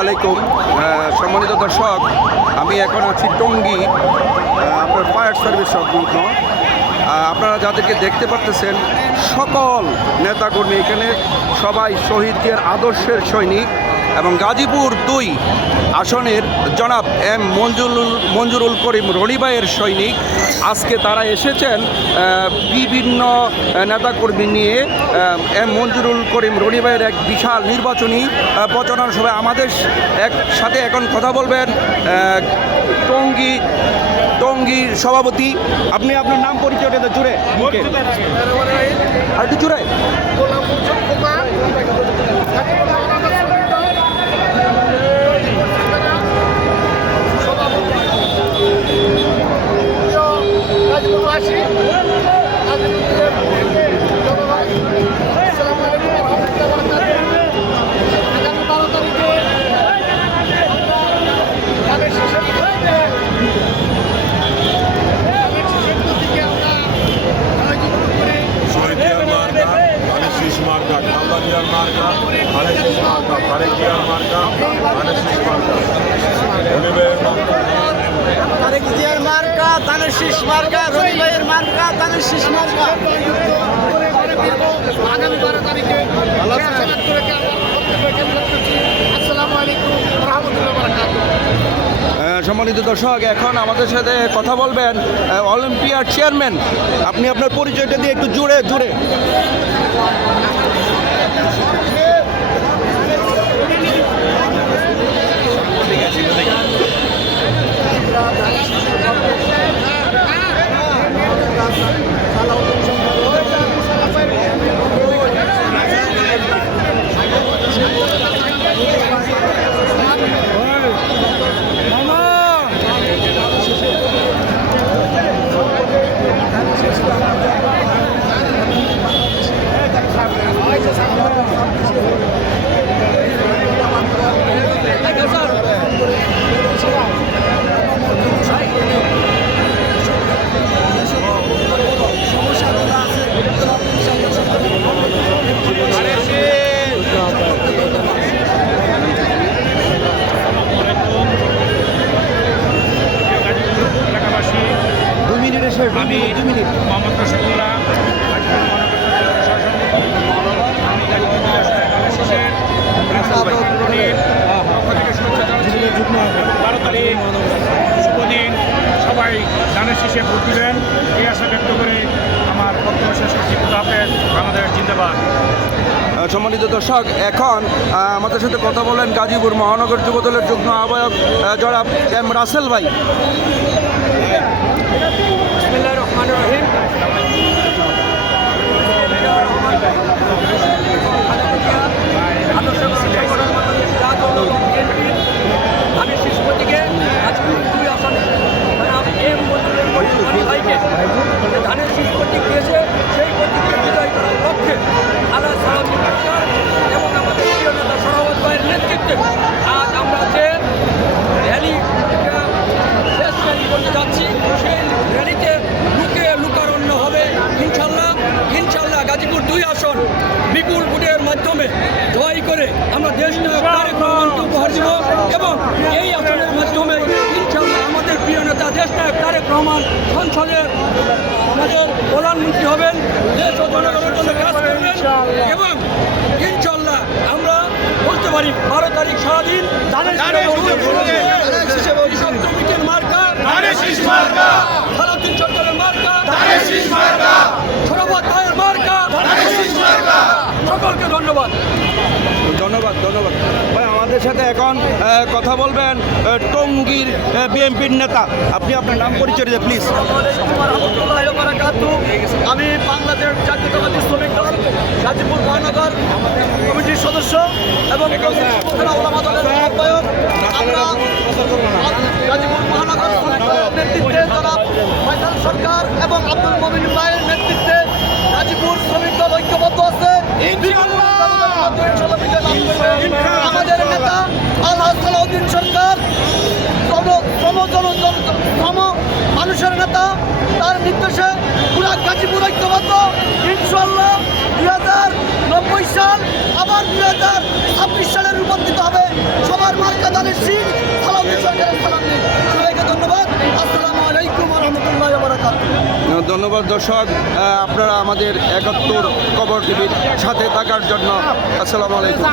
আলাইকুম। আহ, সম্মানিত দর্শক আমি এখন আছি টঙ্গি আপনার ফায়ার সার্ভিস সংলগ্ন আপনারা যাদেরকে দেখতে পারতেছেন সকল নেতাকর্মী এখানে সবাই শহীদদের আদর্শের সৈনিক। এবং গাজীপুর দুই আসনের জনাব এম মঞ্জুরুল মঞ্জুরুল করিম রনিবাইয়ের সৈনিক। আজকে তারা এসেছেন বিভিন্ন নেতাকর্মী নিয়ে এম মঞ্জুরুল করিম রনিবাইয়ের এক বিশাল নির্বাচনী প্রচারণা সভায় আমাদের এক সাথে এখন কথা বলবেন টঙ্গী টঙ্গী সভাপতি। আপনি আপনার নাম পরিচয়টা জুড়ে আর জুড়ে। শহীদিয়ার মার্কা ধানের শীষ মার্কা কাল্লাদিয়ার মার্কা ধানের শীষ ফারেকিয়ার মার্কা ধানের শীষ মার্কা জিয়ার রবি ভাইয়ের মার্কা তানের শীষ মার্কা। আগামী বারো তারিখে আসসালামু আলাইকুম রহমতুল্লাহ সম্মানিত দর্শক এখন আমাদের সাথে কথা বলবেন অলিম্পিয়ার চেয়ারম্যান। আপনি আপনার পরিচয়টা দিয়ে একটু জুড়ে জুড়ে এলাকাবাসী দুই মিনিটের শেষ দুই আমি মিনিট দুই মিনিট মোহাম্মদ রশিদুল্লাহ আমি গাজীপুর জেলা সরকারের শেষে রাষ্ট্রপতির পক্ষ বারো তারিখ শুভদিন সবাই ধানের শীষে ভোট দিবেন এই আশা ব্যক্ত করে আমার বক্তব্য শেষ করছি খুদা হাফেজ বাংলাদেশ জিন্দাবাদ সম্মানিত দর্শক এখন আমাদের সাথে কথা বলেন গাজীপুর মহানগর যুবদলের যুগ্ম আহ্বায়ক আহ, জনাব এম রাসেল ভাই আমি শীষ প্রতীকে আজকে দুই আসনে জনাব এম মজুরের পরিচালনী ভাইকে যে ধানের শীষ প্রতীক দিয়েছে সেই প্রতীককে বিজয় করার লক্ষ্যে আল্লাহ সালামী সরকার এবং আমাদের প্রিয় নেতা সরবত ভাইয়ের নেতৃত্বে আজ আমরা যে র্যালি একটা শেষ র্যালি করতে যাচ্ছি সেই র্যালিতে লুকে লুকারণ্য হবে ইনশাল্লাহ ইনশাল্লাহ গাজীপুর দুই আসন বিপুল ভোটের মাধ্যমে জয় করে আমরা দেশটা তারেক রহমানকে উপহার দিব এবং এই আসনের মাধ্যমে ইনশাল্লাহ আমাদের প্রিয় নেতা দেশ নায়ক তারেক রহমান সংসদের আমাদের প্রধানমন্ত্রী হবেন দেশ ও জনগণের জন্য কাজ করবেন এবং ইনশাল্লাহ আমরা বলতে পারি বারো তারিখ সারাদিন ধানের শীষের মার্কা সারাদিন সরকারের মার্কা সরবত ভাইয়ের মার্কা সকলকে ধন্যবাদ ধন্যবাদ ধন্যবাদ ভাই আমাদের সাথে এখন কথা বলবেন টঙ্গীর বিএনপির নেতা আপনি আপনার নাম পরিচয় দিয়ে প্লিজ আমি বাংলাদেশ জাতীয়তাবাদী শ্রমিক দল গাজীপুর মহানগর কমিটির সদস্য এবং গাজীপুর মহানগর নেতৃত্বে ফয়সাল সরকার এবং আব্দুল মমিন ভাইয়ের নেতৃত্বে পুলিশের নেতা তার নির্দেশে পুরা গাজীপুর ঐক্যবদ্ধ। ইনশাল্লাহ দুই হাজার নব্বই সাল আবার দুই হাজার ছাব্বিশ সালে রূপান্তরিত হবে। সবার মার্কা দানের সিং সালামদিন সবাইকে ধন্যবাদ। আসসালামু আলাইকুম রহমতুল্লাহ বারাকাত ধন্যবাদ দর্শক। আপনারা আমাদের একাত্তর কবর টিভির সাথে থাকার জন্য আসসালামু আলাইকুম।